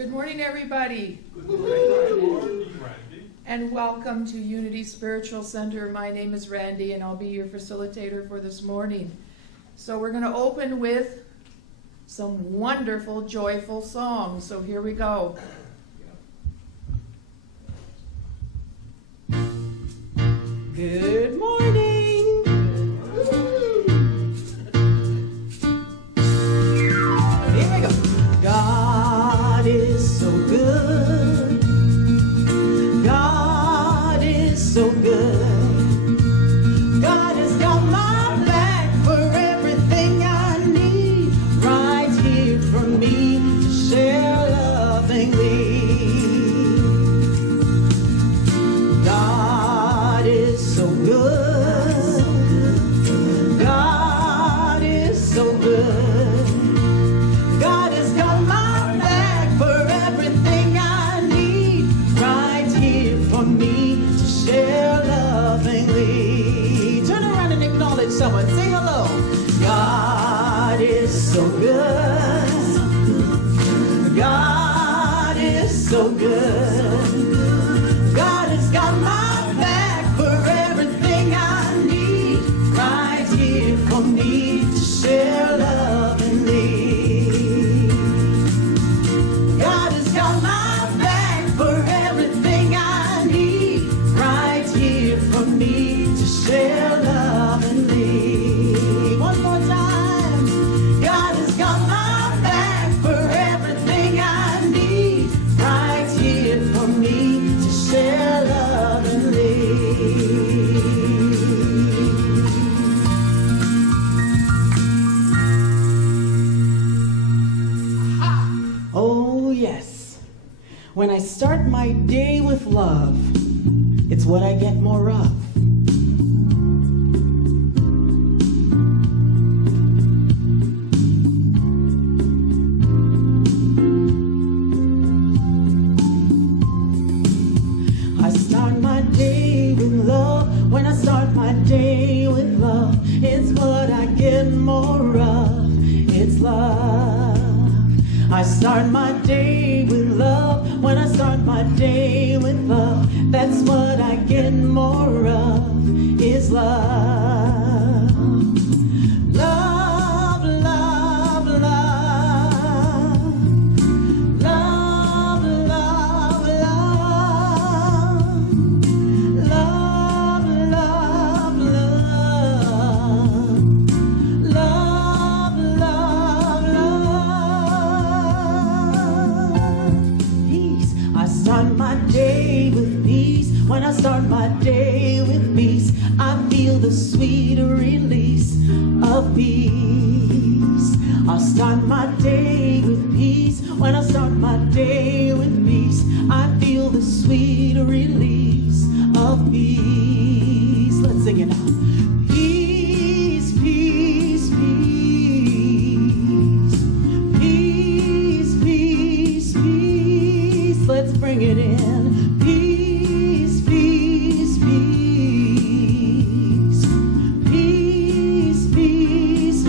Good morning, everybody. Good morning, Randy. And welcome to Unity Spiritual Center. My name is Randy, and I'll be your facilitator for this morning. So we're going to open with some wonderful, joyful songs. So here we go. Good morning. Here we go. God is so good. God is so good. God has got my back for everything I need, right here for me to share lovingly. God is so good. God is so good. God has got my back for everything I need, right here for me to share lovingly. Turn around and acknowledge someone. Say hello. God is so good. God is so good. God has got my back for everything I need, right here for me to share lovingly. God has got my back for everything I need, right here for me to share lovingly. One more time. God has got my back for everything I need, right here for me to share lovingly. Oh, yes. When I start my day with love, it's what I get more of. I start my day with love. When I start my day with love, it's what I get more of. It's love. I start my day with love. When I start my day with love, that's what I get more of. Is love. Love, love, love. Love, love, love. Love, love, love. Love, love, love. Peace. I start my day with peace. When I start my day with peace, I feel the sweet release of peace. I start my day with peace. When I start my day with peace, I feel the sweet release of peace. Let's sing it now. Peace, peace, peace. Peace, peace, peace. Let's bring it in. Peace, peace, peace. Peace, peace, peace.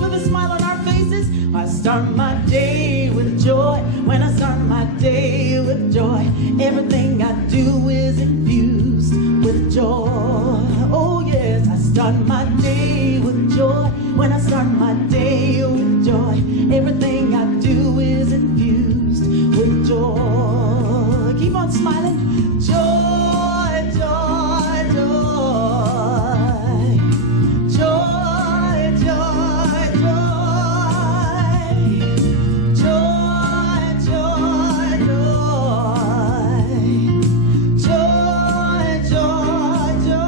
With a smile on our faces, I start my day with joy. When I start my day with joy, everything I do is infused with joy. Oh yes, I start my day with joy. When I start my day with joy, everything I do is infused with joy. Keep on smiling. Joy, joy, joy. Joy, joy, joy. Joy, joy, joy. Joy, joy, joy.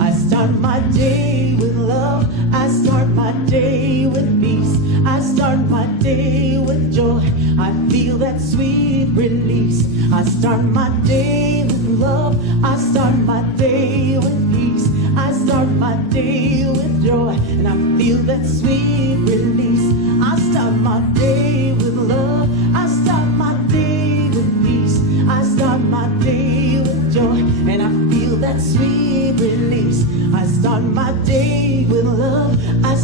I start my day with love. I start my day with peace. I start my day with joy. I feel that sweet release. I start my day with love. I start my day with peace. I start my day with joy. And I feel that sweet release. I start my day with love. I start my day with peace. I start my day with joy. And I feel that sweet release. I start my day with love. I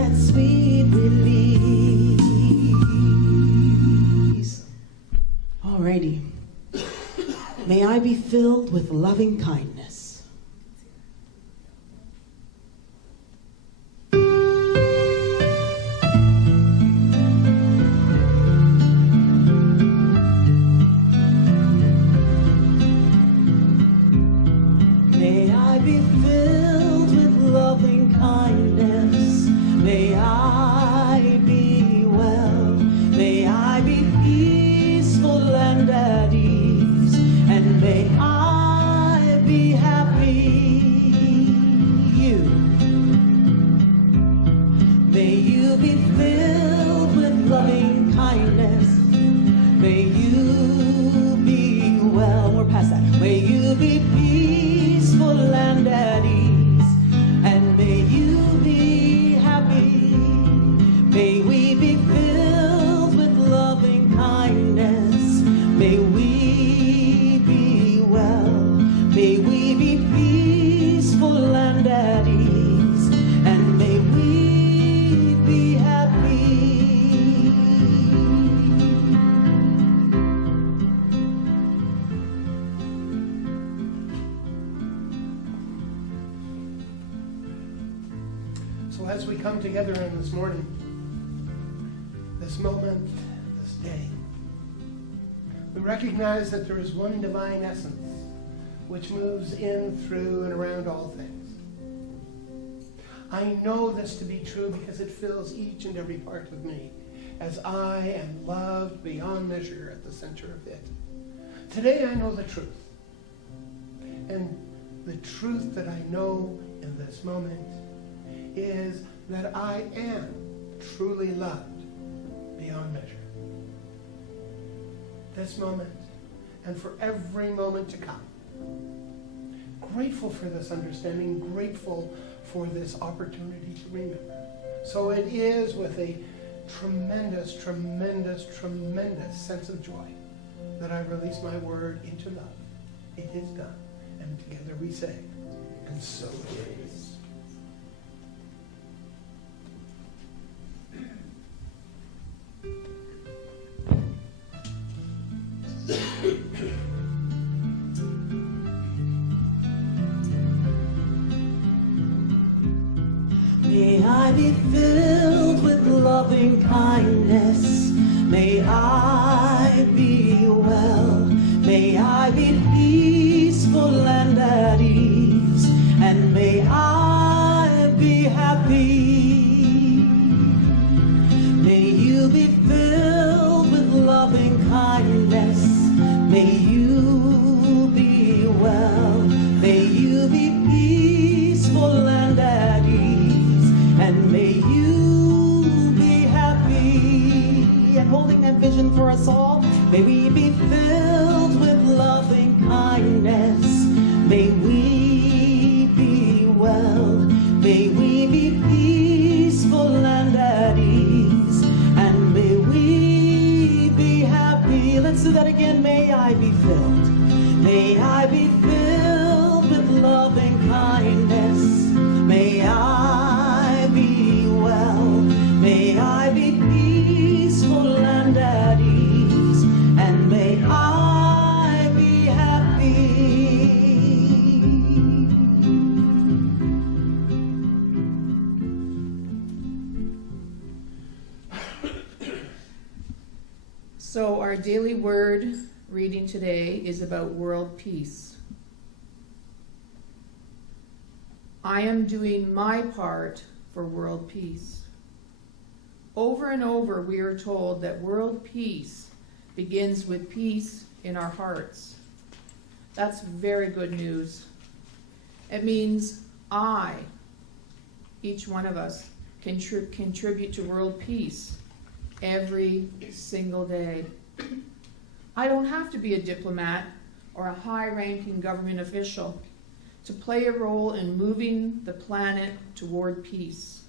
that sweet release. Alrighty. May I be filled with loving kindness. May I be filled with loving kindness. May I be well. May I be peaceful and at ease. And may I be happy. May you be filled with loving kindness. May you be well. We're past that. May you be peaceful and at ease. And may you be happy. May we be filled with loving kindness. May we be well. May we be peaceful and at ease. And may we be happy. So as we come together in this morning, this moment, this day, we recognize that there is one divine essence which moves in, through, and around all things. I know this to be true because it fills each and every part of me as I am loved beyond measure at the center of it. Today I know the truth. And the truth that I know in this moment is that I am truly loved beyond measure. This moment and for every moment to come. Grateful for this understanding, grateful for this opportunity to remember. So it is with a tremendous, tremendous, tremendous sense of joy that I release my word into love. It is done. And together we say, and so it is. May I be filled with loving kindness. May I be well. May I be peaceful and at ease. And may I be happy. May you be filled with loving kindness. May you be well. May you be peaceful and at ease. And may you be happy. And holding that vision for us all, may we be filled with loving kindness. May we be well. May we be peaceful and at ease. And may we be happy. Let's do that again. May I be filled. May I be filled with loving kindness. May I be well. May I be peaceful and at ease. And may I be happy. So our daily word reading today is about world peace. I am doing my part for world peace. Over and over we are told that world peace begins with peace in our hearts. That's very good news. It means each one of us, contribute to world peace every single day. I don't have to be a diplomat or a high-ranking government official to play a role in moving the planet toward peace.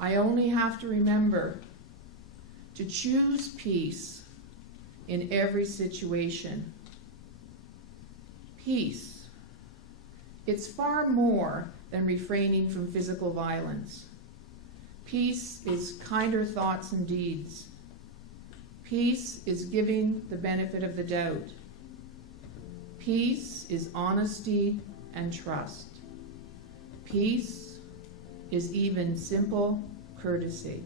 I only have to remember to choose peace in every situation. Peace. It's far more than refraining from physical violence. Peace is kinder thoughts and deeds. Peace is giving the benefit of the doubt. Peace is honesty and trust. Peace is even simple courtesy.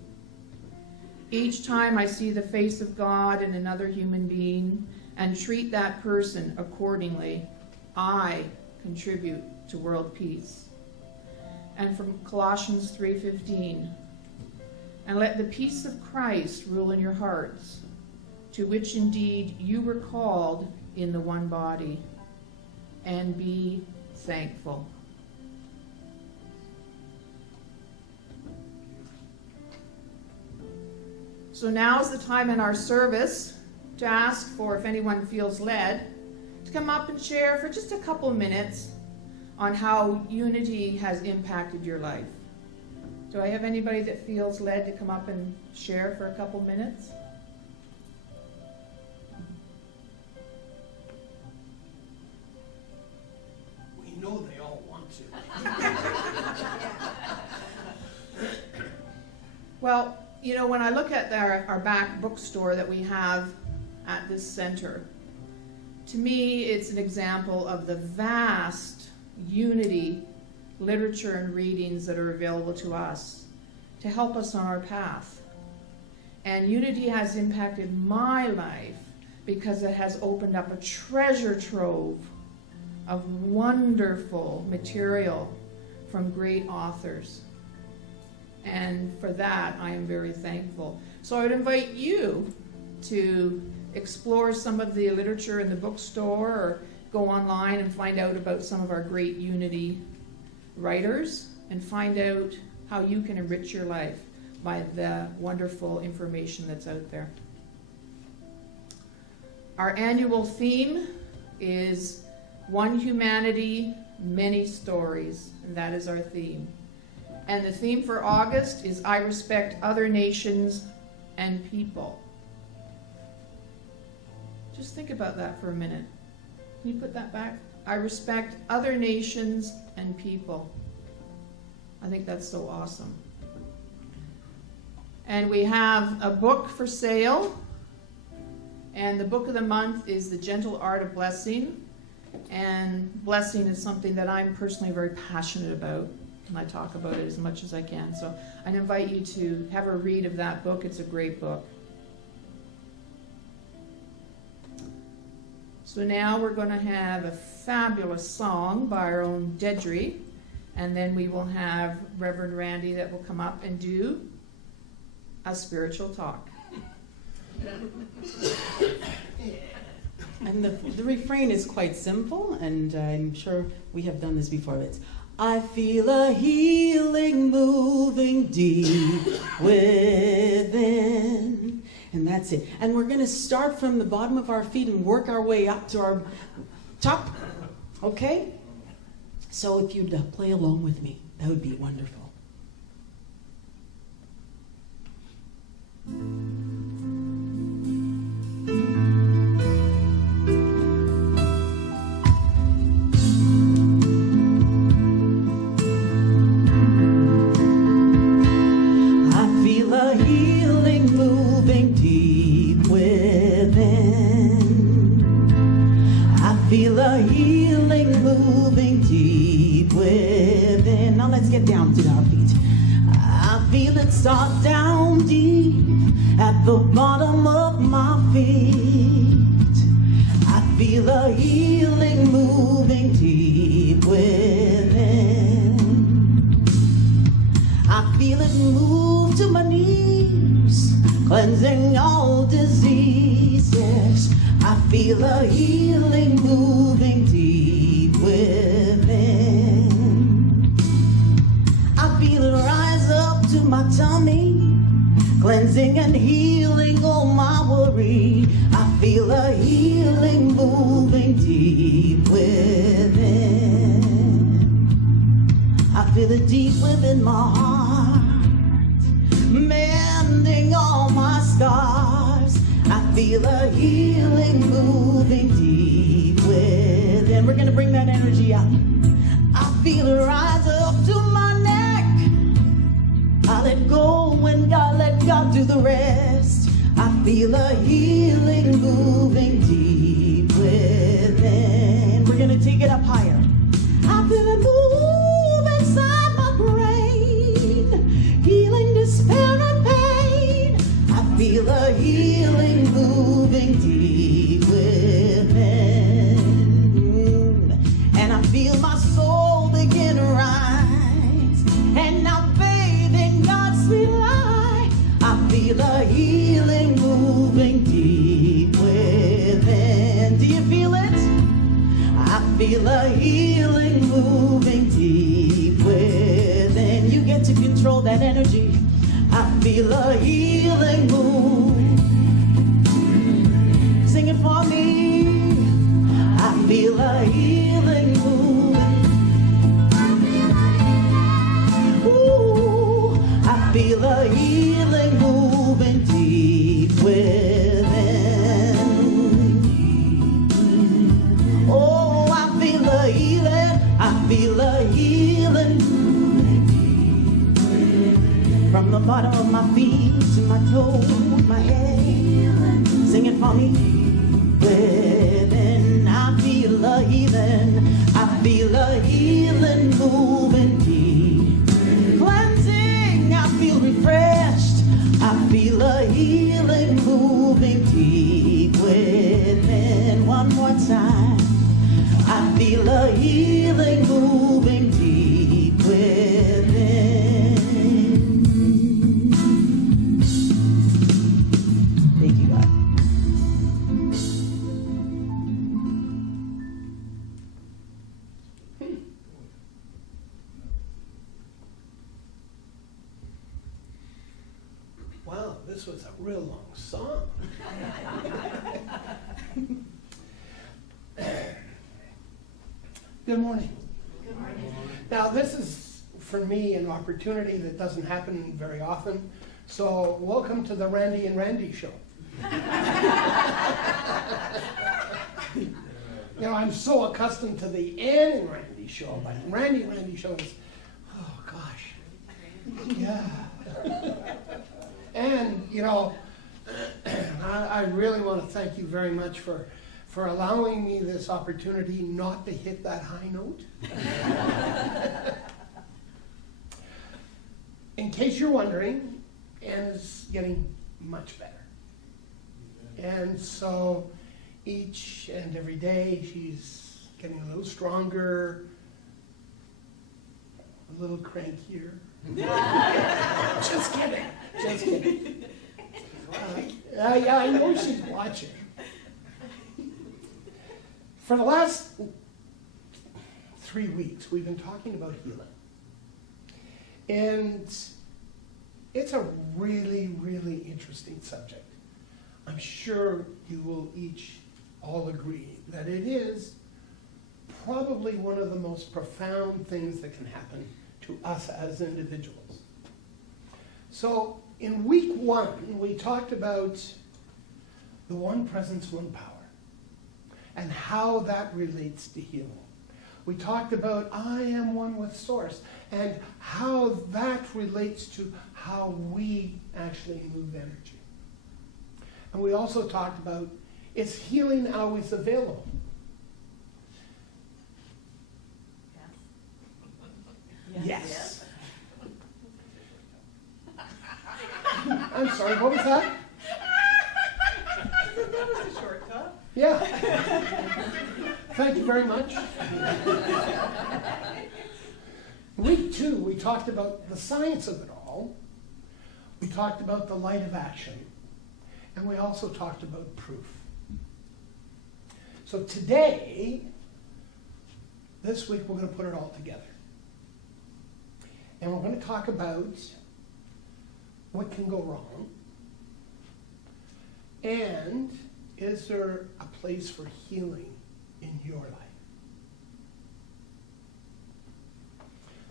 Each time I see the face of God in another human being and treat that person accordingly, I contribute to world peace. And from Colossians 3:15, and let the peace of Christ rule in your hearts, to which indeed you were called in the one body, and be thankful. So now is the time in our service to ask for, if anyone feels led, to come up and share for just a couple minutes on how unity has impacted your life. Do I have anybody that feels led to come up and share for a couple minutes? We know they all want to. Well, you know, when I look at our back bookstore that we have at this center, to me it's an example of the vast unity literature and readings that are available to us to help us on our path. And unity has impacted my life because it has opened up a treasure trove of wonderful material from great authors. And for that, I am very thankful. So I would invite you to explore some of the literature in the bookstore, or go online and find out about some of our great unity writers, and find out how you can enrich your life by the wonderful information that's out there. Our annual theme is One Humanity, Many Stories, and that is our theme. And the theme for August is I respect other nations and people. Just think about that for a minute. Can you put that back? I respect other nations and people. I think that's so awesome. And we have a book for sale. And the book of the month is The Gentle Art of Blessing. And blessing is something that I'm personally very passionate about. And I talk about it as much as I can. So I invite you to have a read of that book. It's a great book. So now we're going to have a fabulous song by our own Dedry, and then we will have Reverend Randy that will come up and do a spiritual talk. And the refrain is quite simple, and I'm sure we have done this before. It's, I feel a healing moving deep within. And that's it. And we're going to start from the bottom of our feet and work our way up to our top. Okay? So if you'd play along with me, that would be wonderful. Feel a healing moving deep within. Now let's get down to our feet. I feel it start down deep at the bottom of my feet. I feel a healing moving deep within. I feel it move to my knees, cleansing all diseases. I feel a healing moving deep within. I feel it rise up to my tummy, cleansing and healing all my worry. I feel a healing moving deep within. I feel it deep within my heart, mending all my scars. I feel a healing moving deep within. We're going to bring that energy out. I feel it rise up to my neck. I let go when God let God do the rest. I feel a healing moving deep within. We're gonna take it up higher. I feel it move inside my brain, healing despair and pain. I feel a healing moving deep within. And I feel my soul begin to rise, and now bathed in God's sweet light. I feel a healing moving deep within. Do you feel it? I feel a healing moving deep within. You get to control that energy. I feel a healing move. Sing it for me. I feel a healing move. Ooh, I feel a healing moving deep within. Oh, I feel a healing. I feel a healing from the bottom of my feet to my toes, my head. Sing it for me. Within, I feel a healing. I feel a healing moving deep. Cleansing, I feel refreshed. I feel a healing moving deep within. One more time. I feel a healing moving deep within. Thank you, God. Wow, this was a real long song. Good morning. Good morning. Now, this is, for me, an opportunity that doesn't happen very often. So, welcome to the Randy and Randy Show. You know, I'm so accustomed to the Ann and Randy Show, but Randy and Randy Show is, oh gosh, yeah. And, you know, I really want to thank you very much for allowing me this opportunity not to hit that high note. In case you're wondering, Ann is getting much better. And so each and every day she's getting a little stronger, a little crankier. Just kidding. Just kidding. Yeah, I know she's watching. For the last 3 weeks, we've been talking about healing. And it's a really, really interesting subject. I'm sure you will all agree that it is probably one of the most profound things that can happen to us as individuals. So, in week 1, we talked about the one presence, one power, and how that relates to healing. We talked about I am one with Source, and how that relates to how we actually move energy. And we also talked about, is healing always available? Yes. I'm sorry, what was that? That was a shortcut. Yeah. Thank you very much. Week 2, we talked about the science of it all. We talked about the light of action. And we also talked about proof. So today, this week, we're going to put it all together. And we're going to talk about what can go wrong. And is there a place for healing in your life?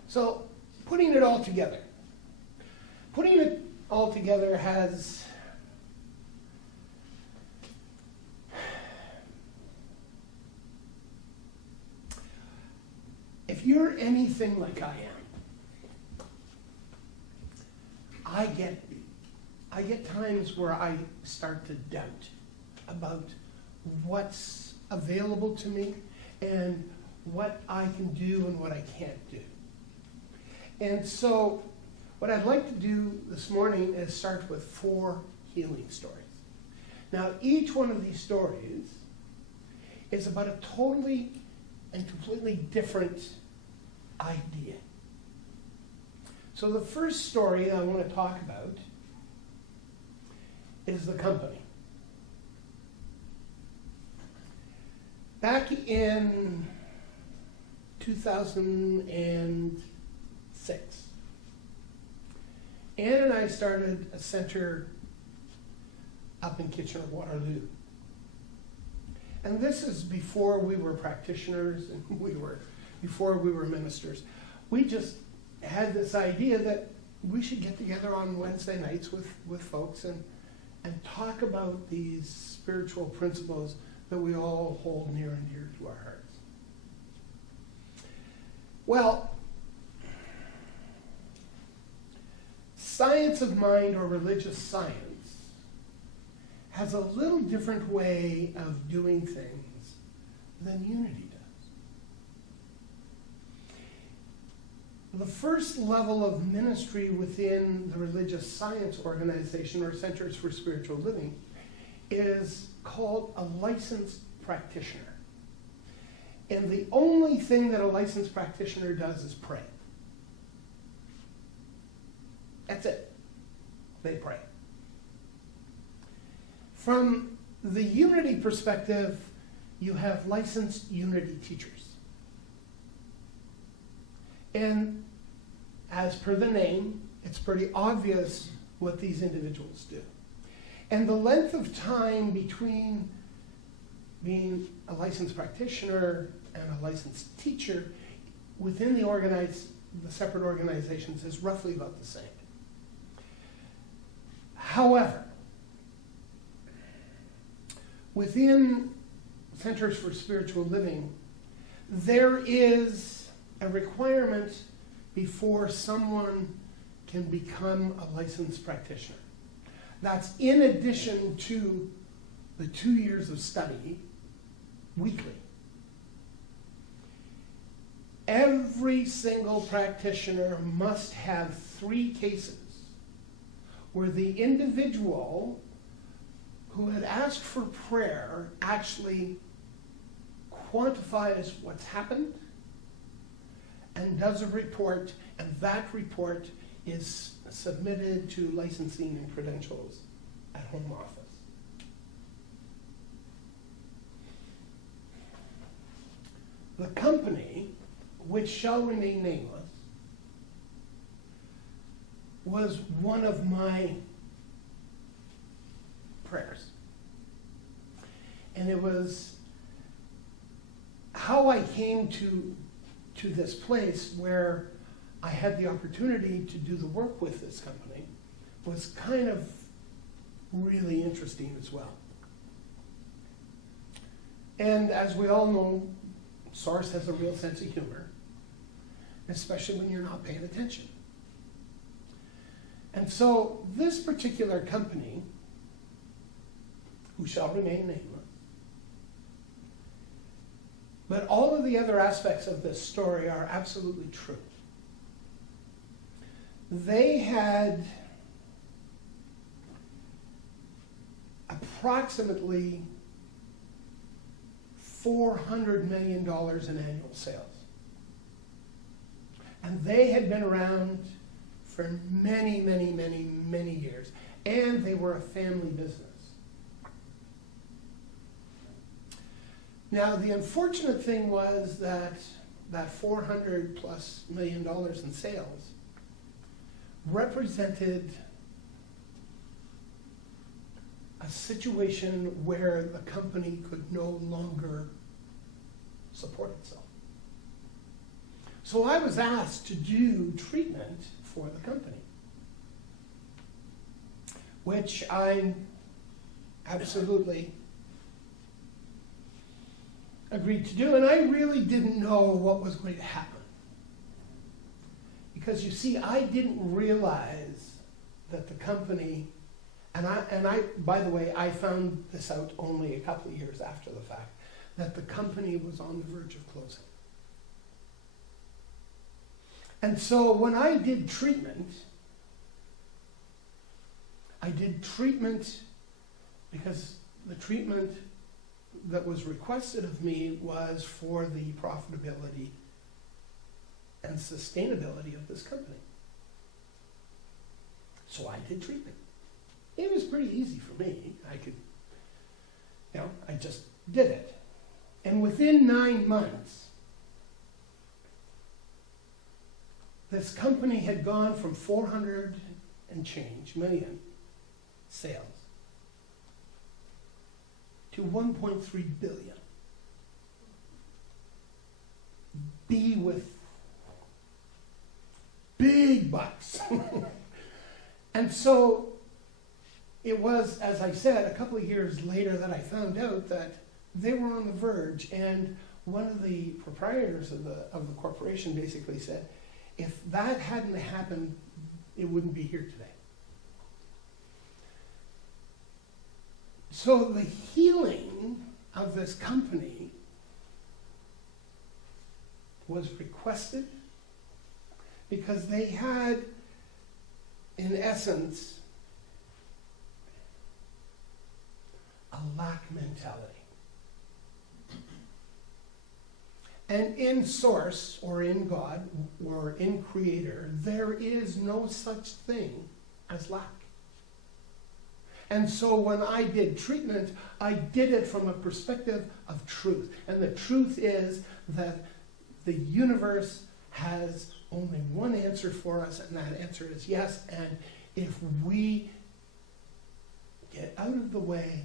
So, putting it all together. Putting it all together has if you're anything like I I get times where I start to doubt about what's available to me and what I can do and what I can't do. And so what I'd like to do this morning is start with 4 healing stories. Now, each one of these stories is about a totally and completely different idea. So the first story I want to talk about is the company. Back in 2006, Ann and I started a center up in Kitchener-Waterloo. And this is before we were practitioners and before we were ministers. We just had this idea that we should get together on Wednesday nights with folks and talk about these spiritual principles that we all hold near and dear to our hearts. Well, science of mind, or religious science, has a little different way of doing things than unity does. The first level of ministry within the religious science organization, or Centers for Spiritual Living, is called a licensed practitioner. And the only thing that a licensed practitioner does is pray. That's it. They pray. From the unity perspective, you have licensed unity teachers. And as per the name, it's pretty obvious what these individuals do. And the length of time between being a licensed practitioner and a licensed teacher within the separate organizations is roughly about the same. However, within Centers for Spiritual Living, there is a requirement before someone can become a licensed practitioner. That's in addition to the 2 years of study weekly. Every single practitioner must have 3 cases where the individual who had asked for prayer actually quantifies what's happened and does a report, and that report is submitted to licensing and credentials at home office. The company, which shall remain nameless, was one of my prayers. And it was how I came to this place where I had the opportunity to do the work with this company was kind of really interesting as well. And as we all know, Source has a real sense of humor, especially when you're not paying attention. And so this particular company, who shall remain nameless, but all of the other aspects of this story are absolutely true. They had approximately $400 million in annual sales. And they had been around for many, many, many, many years. And they were a family business. Now, the unfortunate thing was that $400+ million in sales represented a situation where the company could no longer support itself. So I was asked to do treatment for the company, which I absolutely agreed to do, and I really didn't know what was going to happen. Because you see, I didn't realize that the company, and I, by the way, I found this out only a couple of years after the fact, that the company was on the verge of closing. And so when I did treatment because the treatment that was requested of me was for the profitability and sustainability of this company. So I did treatment. It was pretty easy for me. I just did it. And within 9 months, this company had gone from 400 and change million sales to 1.3 billion. B with big bucks. And so it was, as I said, a couple of years later that I found out that they were on the verge, and one of the proprietors of the corporation basically said, if that hadn't happened, it wouldn't be here today. So the healing of this company was requested because they had, in essence, a lack mentality. And in source, or in God, or in Creator, there is no such thing as lack. And so when I did treatment, I did it from a perspective of truth. And the truth is that the universe has only one answer for us, and that answer is yes. And if we get out of the way,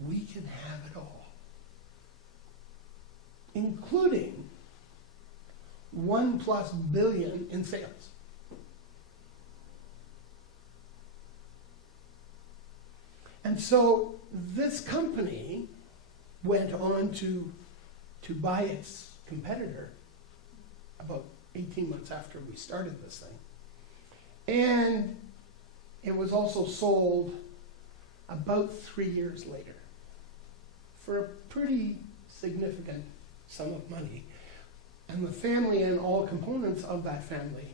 we can have it all, including 1+ billion in sales. And so this company went on to buy its competitor about 18 months after we started this thing. And it was also sold about 3 years later for a pretty significant sum of money. And the family and all components of that family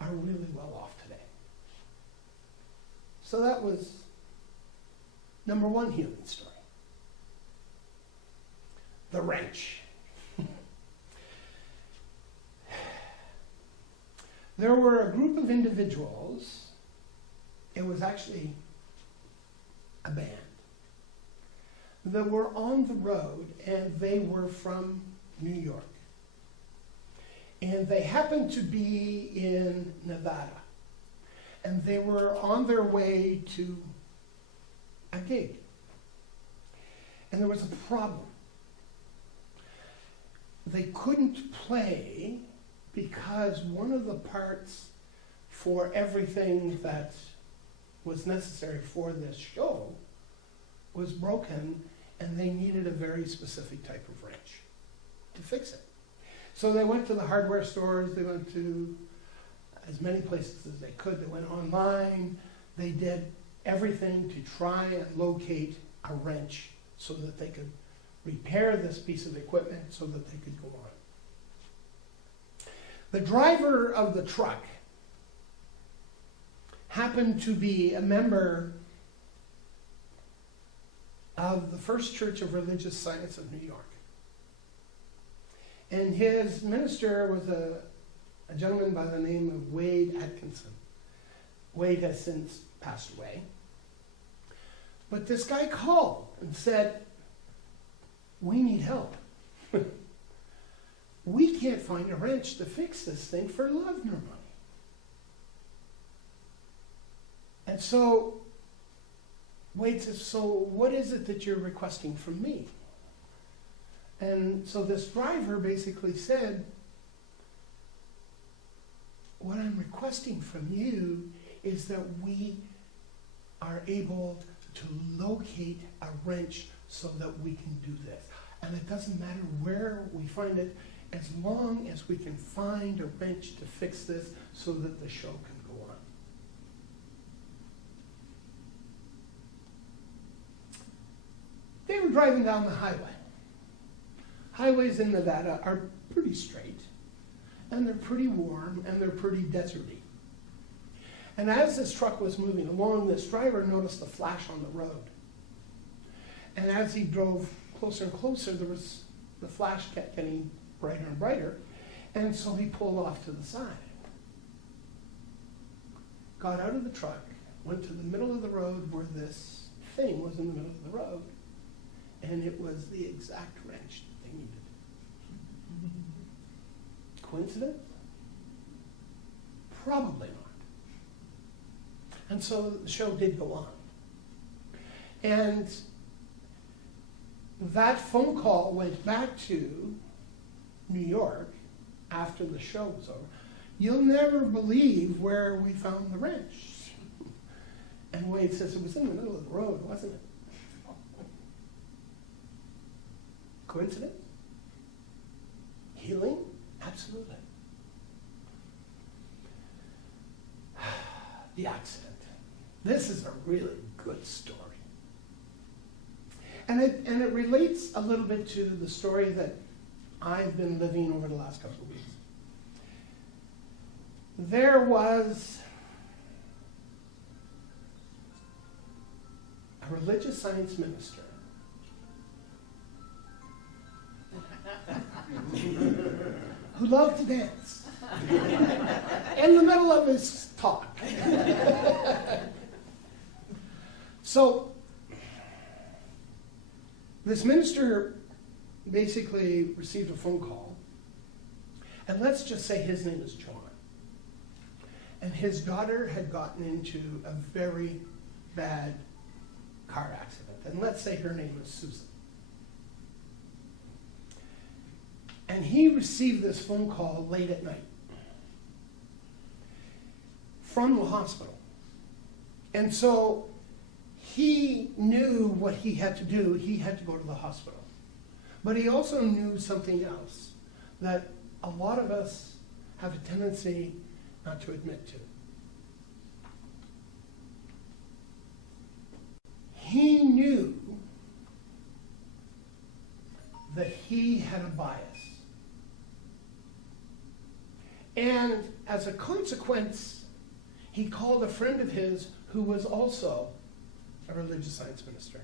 are really well off today. So that was number one healing story. The wrench. There were a group of individuals, it was actually a band, that were on the road, and they were from New York. And they happened to be in Nevada. And they were on their way to a gig. And there was a problem. They couldn't play because one of the parts for everything that was necessary for this show was broken, and they needed a very specific type of wrench to fix it. So they went to the hardware stores, they went to as many places as they could, they went online, they did everything to try and locate a wrench so that they could repair this piece of equipment so that they could go on. The driver of the truck happened to be a member of the First Church of Religious Science of New York. And his minister was a gentleman by the name of Wade Atkinson. Wade has since passed away. But this guy called and said, "We need help. We can't find a wrench to fix this thing for love nor money." And so Wade says, "So what is it that you're requesting from me?" And so this driver basically said, "What I'm requesting from you is that we are able to locate a wrench so that we can do this. And it doesn't matter where we find it, as long as we can find a wrench to fix this so that the show can were driving down the highway. Highways in Nevada are pretty straight, and they're pretty warm, and they're pretty deserty. And as this truck was moving along, this driver noticed a flash on the road. And as he drove closer and closer, the flash kept getting brighter and brighter, and so he pulled off to the side. Got out of the truck, went to the middle of the road where this thing was in the middle of the road, and it was the exact wrench that they needed. Coincidence? Probably not. And so the show did go on. And that phone call went back to New York after the show was over. You'll never believe where we found the wrench. And Wade says, it was in the middle of the road, wasn't it? Coincidence? Healing? Absolutely. The accident. This is a really good story. And it relates a little bit to the story that I've been living over the last couple of weeks. There was a religious science minister who loved to dance in the middle of his talk. So, this minister basically received a phone call, and let's just say his name is John. And his daughter had gotten into a very bad car accident, and let's say her name was Susan. And he received this phone call late at night from the hospital. And so he knew what he had to do. He had to go to the hospital. But he also knew something else that a lot of us have a tendency not to admit to. He knew that he had a bias. And as a consequence, he called a friend of his who was also a religious science minister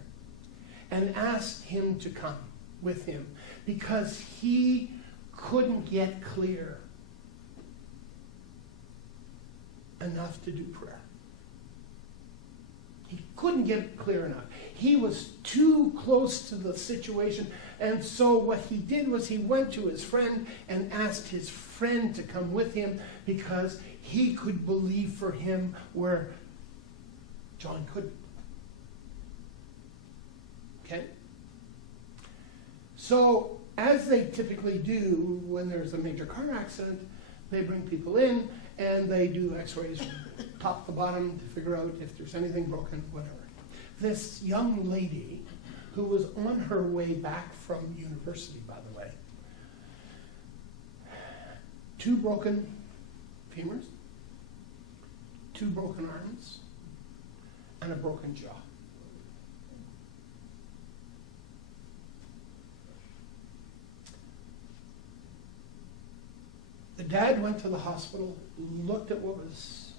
and asked him to come with him because he couldn't get clear enough to do prayer. He couldn't get it clear enough. He was too close to the situation. And so what he did was he went to his friend and asked his friend to come with him because he could believe for him where John couldn't. Okay? So, as they typically do when there's a major car accident, they bring people in and they do x-rays from top to bottom to figure out if there's anything broken, whatever. This young lady, who was on her way back from university, by the way, 2 broken femurs, 2 broken arms, and a broken jaw. The dad went to the hospital, looked at what was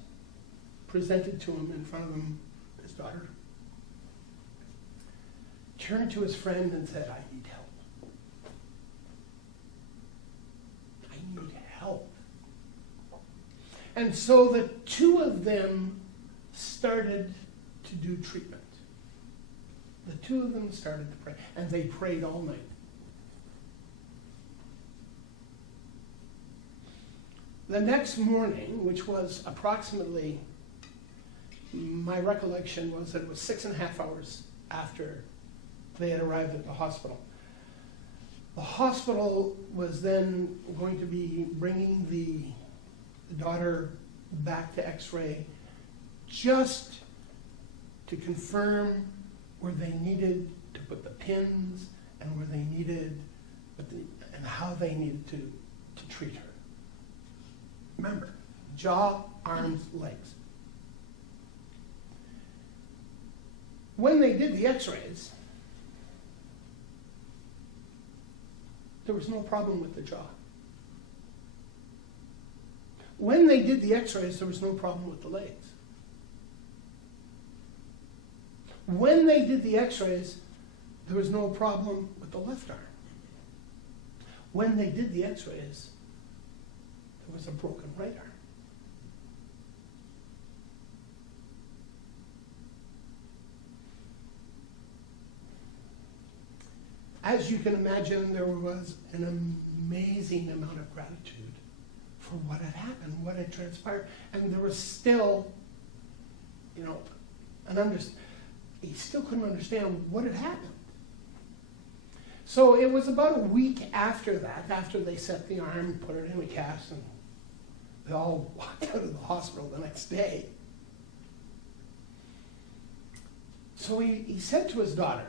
presented to him in front of him, his daughter, turned to his friend and said, I need help. I need help. And so the 2 of them started to do treatment. The 2 of them started to pray, and they prayed all night. The next morning, which was approximately, my recollection was that it was 6.5 hours after they had arrived at the hospital. The hospital was then going to be bringing the daughter back to X-ray just to confirm where they needed to put the pins and where they needed, and how they needed to treat her. Remember, jaw, arms, legs. When they did the x-rays, there was no problem with the jaw. When they did the x-rays, there was no problem with the legs. When they did the x-rays, there was no problem with the left arm. When they did the x-rays, there was a broken right arm. As you can imagine, there was an amazing amount of gratitude for what had happened, what had transpired. And there was still, he still couldn't understand what had happened. So it was about a week after that, after they set the arm, put it in a cast, and they all walked out of the hospital the next day. So he said to his daughter,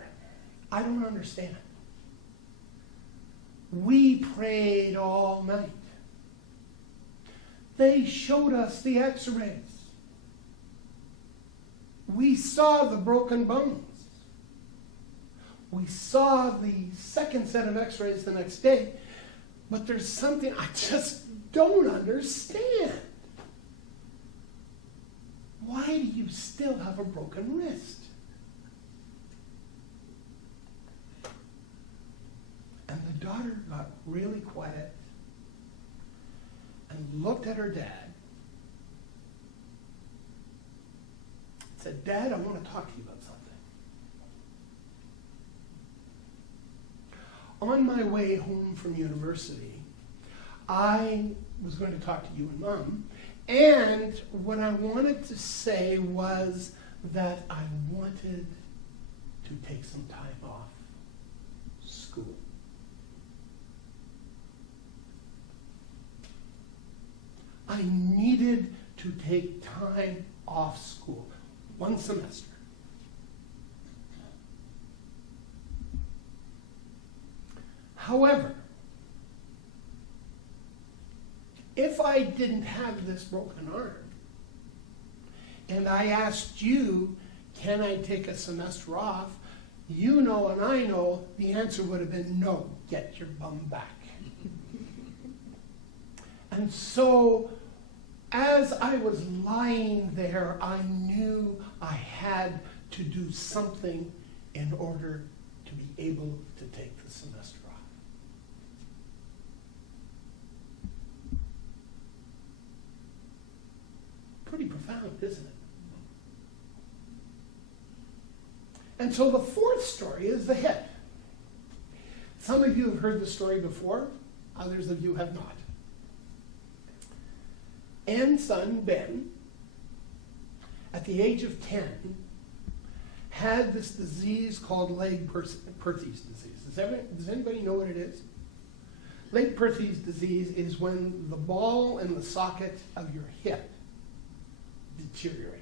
I don't understand. We prayed all night. They showed us the x-rays. We saw the broken bones. We saw the second set of x-rays the next day, but there's something I just don't understand. Why do you still have a broken wrist? And the daughter got really quiet and looked at her dad. Said, Dad, I want to talk to you about something. On my way home from university, I was going to talk to you and Mom, and what I wanted to say was that I wanted to take some time off school. I needed to take time off school, 1 semester. However, if I didn't have this broken arm, and I asked you, can I take a semester off? You know and I know the answer would have been no, get your bum back. And so, as I was lying there, I knew I had to do something in order to be able to take the semester off. Pretty profound, isn't it? And so the fourth story is the hip. Some of you have heard the story before, others of you have not. Anne's son, Ben, at the age of 10, had this disease called Legg-Perthes disease. Does anybody know what it is? Legg-Perthes disease is when the ball and the socket of your hip deteriorate.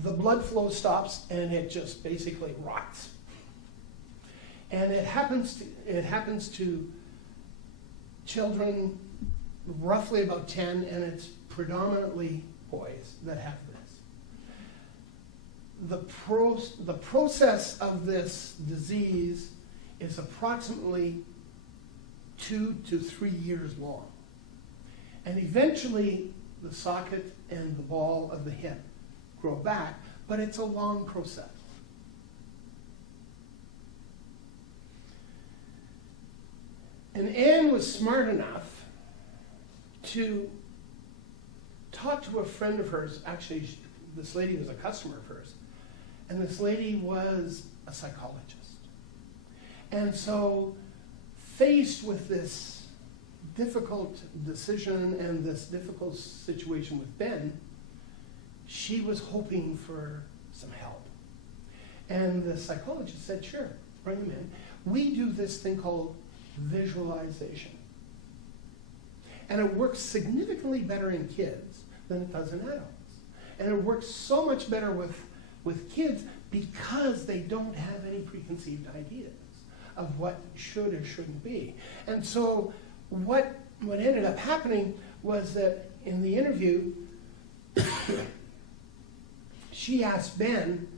The blood flow stops and it just basically rots. And it happens to children roughly about 10, and it's predominantly boys that have this. The process of this disease is approximately 2 to 3 years long. And eventually the socket and the ball of the hip grow back, but it's a long process. And Anne was smart enough to talk to a friend of hers. Actually, this lady was a customer of hers. And this lady was a psychologist. And so, faced with this difficult decision and this difficult situation with Ben, she was hoping for some help. And the psychologist said, sure, bring him in. We do this thing called visualization. And it works significantly better in kids than it does in adults. And it works so much better with kids because they don't have any preconceived ideas of what should or shouldn't be. And so what ended up happening was that in the interview, she asked Ben,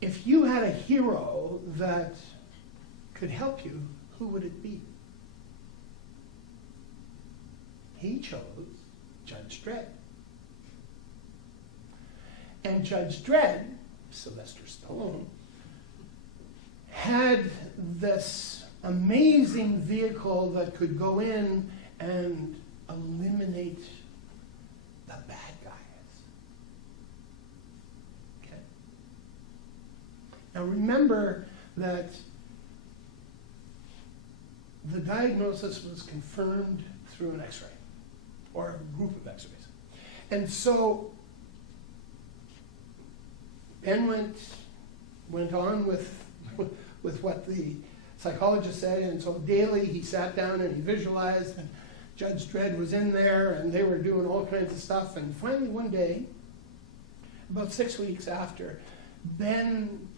if you had a hero that could help you, who would it be? He chose Judge Dredd. And Judge Dredd, Sylvester Stallone, had this amazing vehicle that could go in and eliminate the bad guys. Okay? Now remember that the diagnosis was confirmed through an x-ray, or a group of x-rays. And so Ben went on with what the psychologist said, and so daily he sat down and he visualized, and Judge Dredd was in there, and they were doing all kinds of stuff, and finally one day, about 6 weeks after, Ben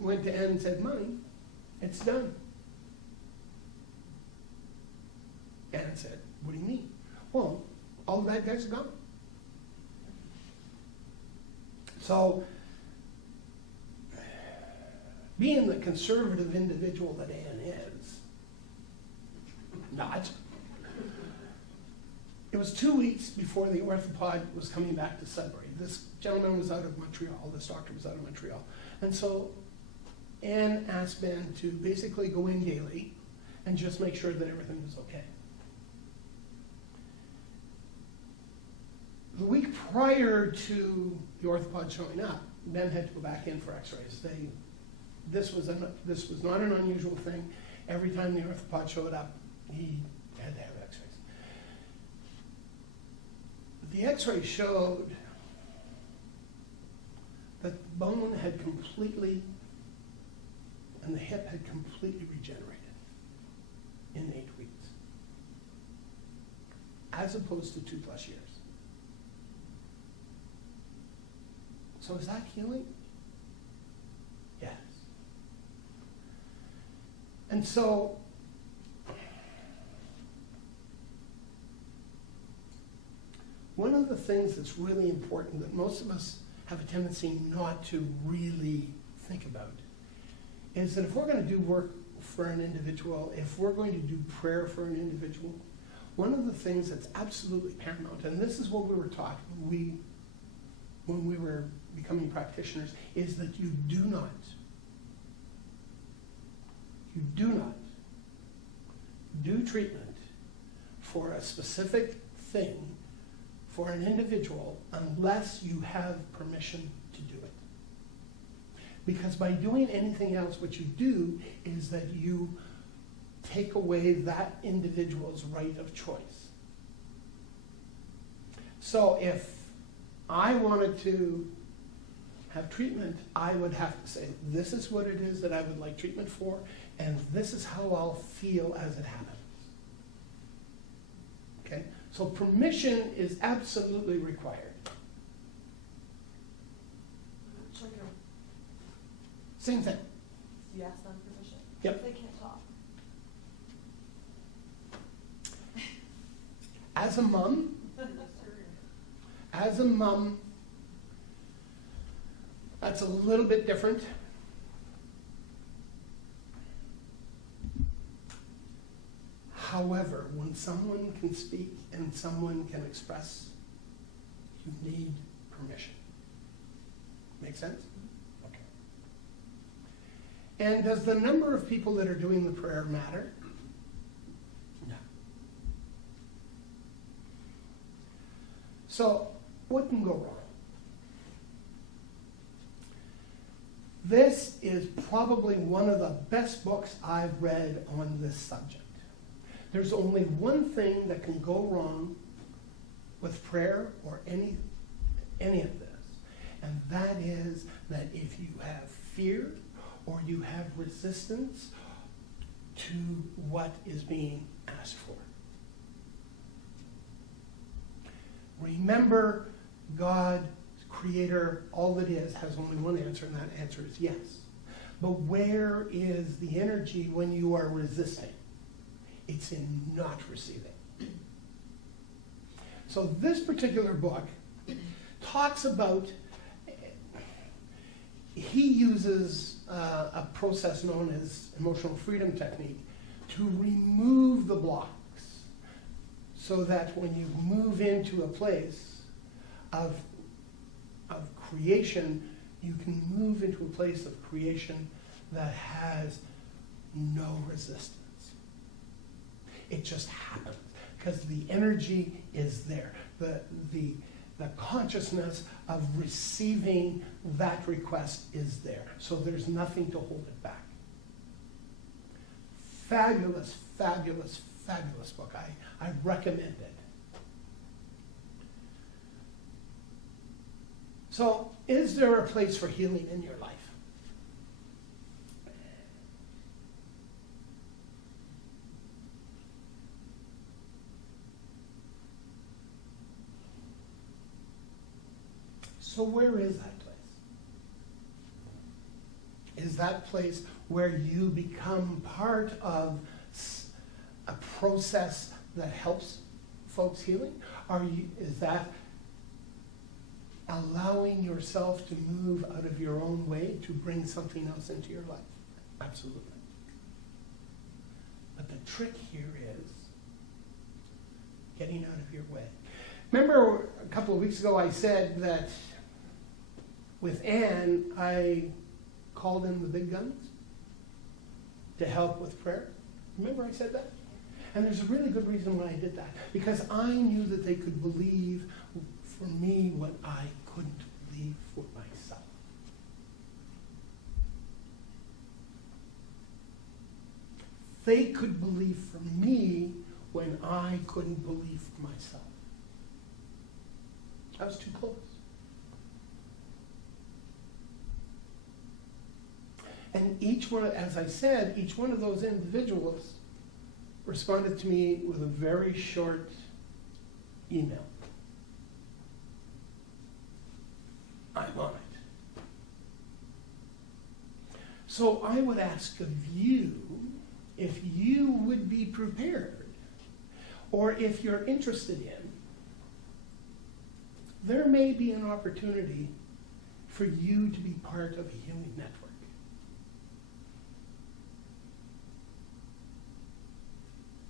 went to Ann and said, "Mommy, it's done." Ann said, "What do you mean?" "Well, all the bad guys are gone." So, being the conservative individual that Ann is, not, it was 2 weeks before the orthopod was coming back to Sudbury. This gentleman was out of Montreal, this doctor was out of Montreal. And so Ann asked Ben to basically go in daily and just make sure that everything was okay. The week prior to the orthopod showing up, Ben had to go back in for x-rays. This was not an unusual thing. Every time the orthopod showed up, he had to have x-rays. The x-ray showed that the bone had completely, and the hip had completely regenerated in 8 weeks, as opposed to 2+ years. So is that healing? Yes. And so, one of the things that's really important that most of us have a tendency not to really think about is that if we're going to do work for an individual, if we're going to do prayer for an individual, one of the things that's absolutely paramount, and this is what we were taught when we were becoming practitioners, is that you do not do treatment for a specific thing for an individual unless you have permission to do it. Because by doing anything else, what you do is that you take away that individual's right of choice. So if I wanted to have treatment, I would have to say, this is what it is that I would like treatment for, and this is how I'll feel as it happens. Okay? So permission is absolutely required. Children, Same thing. you ask them permission? Yep. They can't talk. As a mom, that's a little bit different. However, when someone can speak and someone can express, you need permission. Make sense? Okay. And does the number of people that are doing the prayer matter? No. So, what can go wrong? This is probably one of the best books I've read on this subject. There's only one thing that can go wrong with prayer or any of this, and that is that if you have fear or you have resistance to what is being asked for. Remember, God, Creator, all that is, has only one answer, and that answer is yes. But where is the energy when you are resisting? It's in not receiving. So this particular book talks about, he uses a process known as emotional freedom technique to remove the blocks so that when you move into a place of creation, you can move into a place of creation that has no resistance. It just happens because the energy is there. The consciousness of receiving that request is there. So there's nothing to hold it back. Fabulous, fabulous, fabulous book. I recommend it. So, is there a place for healing in your life? So where is that place? Is that place where you become part of a process that helps folks healing? Is that allowing yourself to move out of your own way to bring something else into your life? Absolutely. But the trick here is getting out of your way. Remember a couple of weeks ago I said that with Anne, I called in the big guns to help with prayer. Remember I said that? And there's a really good reason why I did that. Because I knew that they could believe for me what I couldn't believe for myself. They could believe for me when I couldn't believe for myself. I was too close. And each one, as I said, each one of those individuals responded to me with a very short email. I'm on it. So I would ask of you if you would be prepared, or if you're interested in, there may be an opportunity for you to be part of a healing network.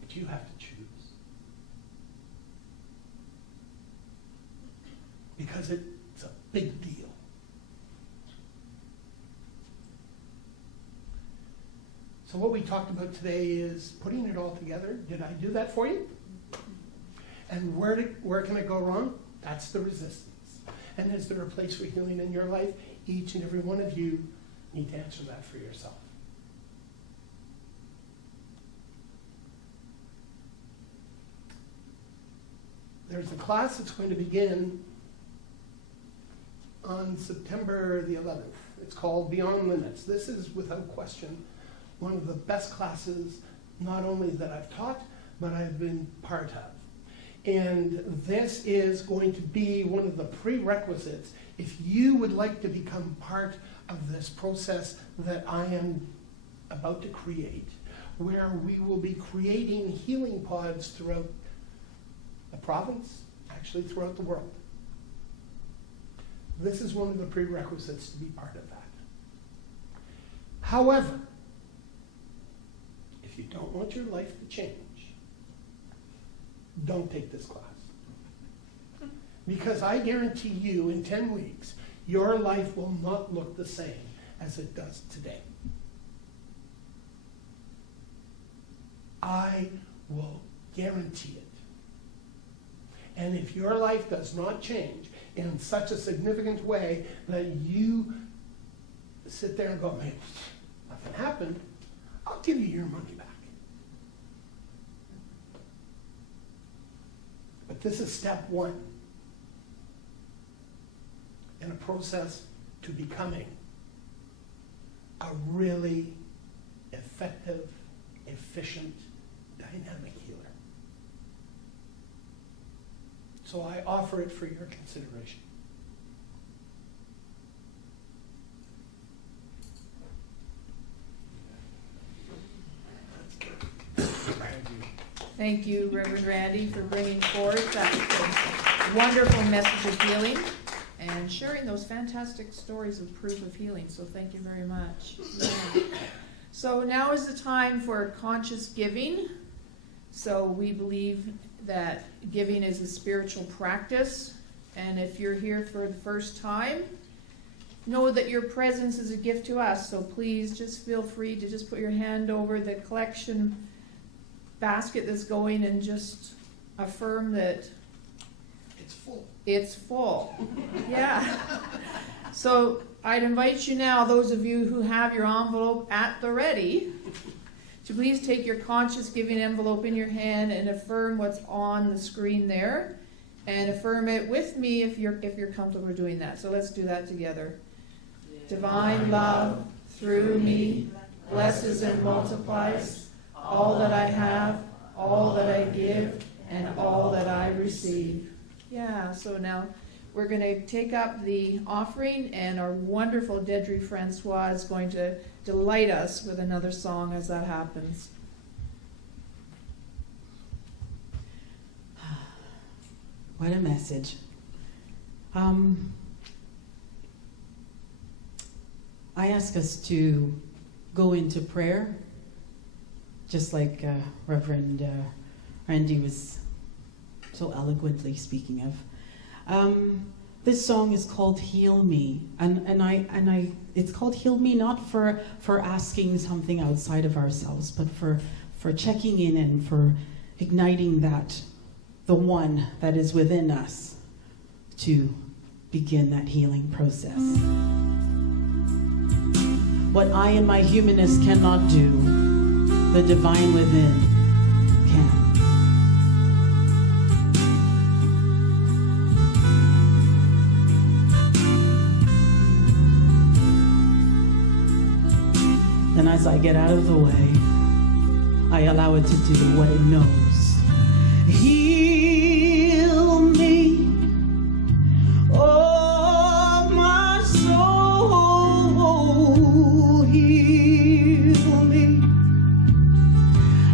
But you have to choose. Because it's a big deal. So what we talked about today is putting it all together. Did I do that for you? And where can it go wrong? That's the resistance. And is there a place for healing in your life? Each and every one of you need to answer that for yourself. There's a class that's going to begin on September the 11th. It's called Beyond Limits. This is, without question, one of the best classes, not only that I've taught, but I've been part of. And this is going to be one of the prerequisites if you would like to become part of this process that I am about to create, where we will be creating healing pods throughout the province, actually throughout the world. This is one of the prerequisites to be part of that. However, if you don't want your life to change, don't take this class. Because I guarantee you in 10 weeks, your life will not look the same as it does today. I will guarantee it. And if your life does not change in such a significant way that you sit there and go, man, nothing happened, I'll give you your money back. But this is step one in a process to becoming a really effective, efficient, dynamic healer. So I offer it for your consideration. Thank you, Reverend Randy, for bringing forth that wonderful message of healing. and sharing those fantastic stories of proof of healing. So thank you very much. Yeah. So now is the time for conscious giving. So we believe that giving is a spiritual practice. And if you're here for the first time, know that your presence is a gift to us. So please just feel free to just put your hand over the collection basket that's going and just affirm that It's full. it's full. Yeah. So I'd invite you now, those of you who have your envelope at the ready, to please take your conscious giving envelope in your hand and affirm what's on the screen there, and affirm it with me if you're comfortable doing that. So let's do that together. Divine love through me blesses and multiplies all that I have, all that I give, and all that I receive. Yeah, so now we're going to take up the offering, and our wonderful Dedri Francois is going to delight us with another song as that happens. What a message. I ask us to go into prayer, just like Reverend Randy was so eloquently speaking of. This song is called "Heal Me," and it's called "Heal Me" not for asking something outside of ourselves, but for checking in and for igniting the one that is within us to begin that healing process. What I in my humanness cannot do, the divine within can. Then as I get out of the way, I allow it to do what it knows. Heal me, oh my soul, heal me,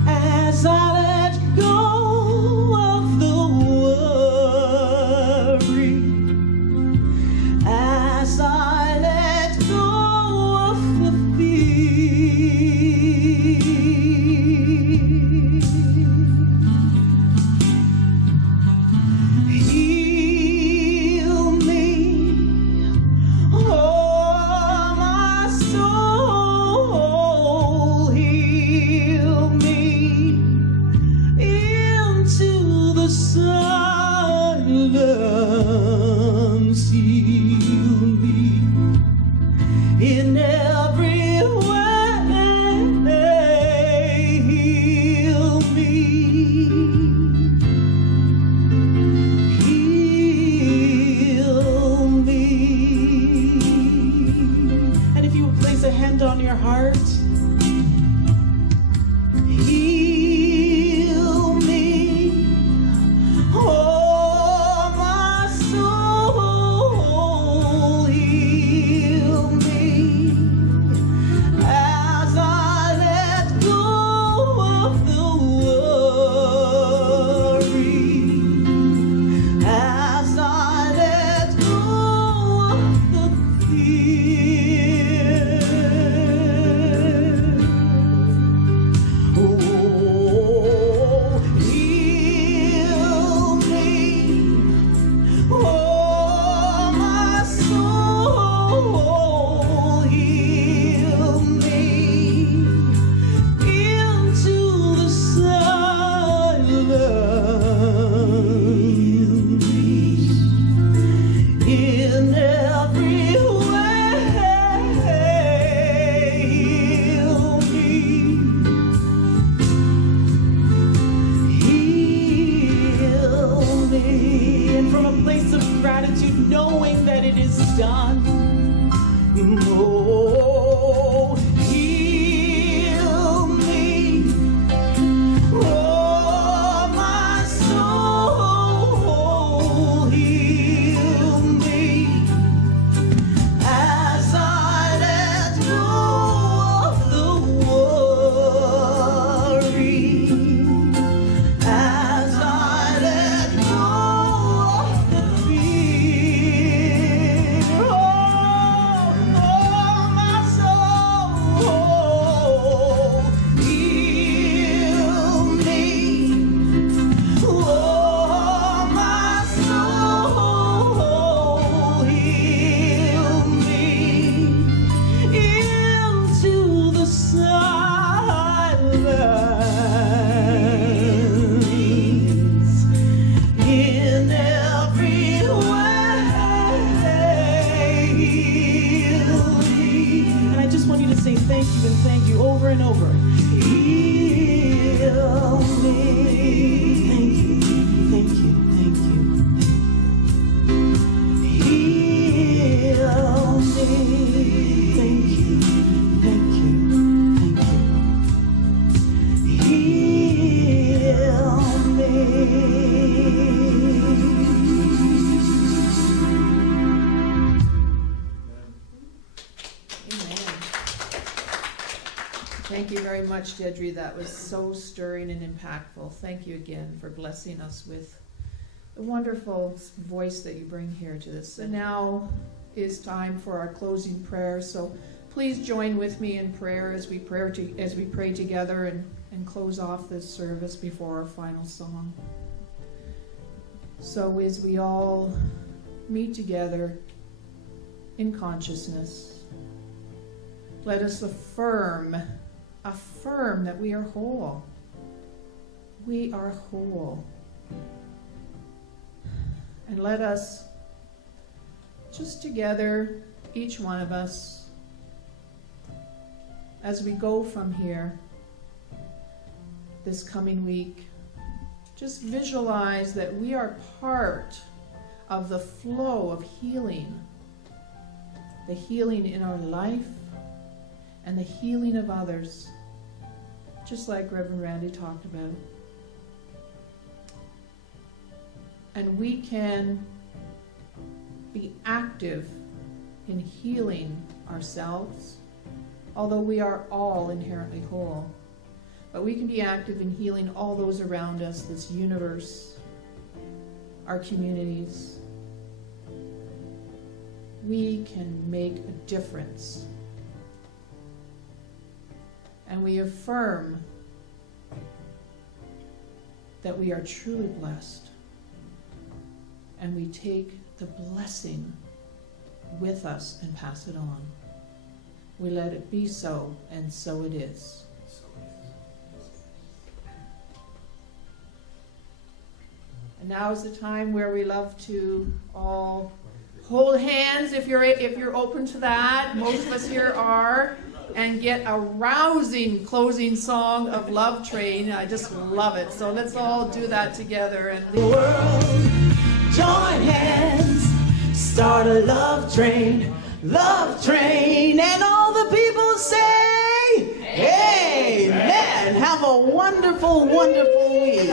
as I let go of the worry, as I let go of the fear. Heal me, oh my soul, heal me into the silence, heal me in every way, heal me. Heal me. And if you would place a hand on your heart, heal me, oh my soul, heal me, as I let go of the worry, as I let go of the fear. Oh, heal me, oh my soul, heal me into the silence, in every way, heal me. Heal me. And from a place of gratitude, knowing that it is done. Oh, heal me, oh my soul, heal me, as I let go of the worry, as I let go of the fear. even thank you over and over. Heal me. Thank you, thank you, thank you. Heal me. Thank you, thank you, thank you. Heal me. Amen. Thank you very much, Deidre. That was so stirring and impactful. Thank you again for blessing us with the wonderful voice that you bring here to this. And now is time for our closing prayer. So please join with me in prayer as we pray together and close off this service before our final song. So as we all meet together in consciousness, let us affirm that we are whole. We are whole. And let us just together, each one of us, as we go from here this coming week, just visualize that we are part of the flow of healing, the healing in our life and the healing of others, just like Reverend Randy talked about. And we can be active in healing ourselves, although we are all inherently whole. But we can be active in healing all those around us, this universe, our communities. We can make a difference. And we affirm that we are truly blessed. And we take the blessing with us and pass it on. We let it be so, and so it is. And now is the time where we love to all hold hands if you're open to that. Most of us here are. And get a rousing closing song of Love Train. I just love it. So let's all do that together. And The world, join hands, start a love train, and all the people say, Amen. Have a wonderful, wonderful week.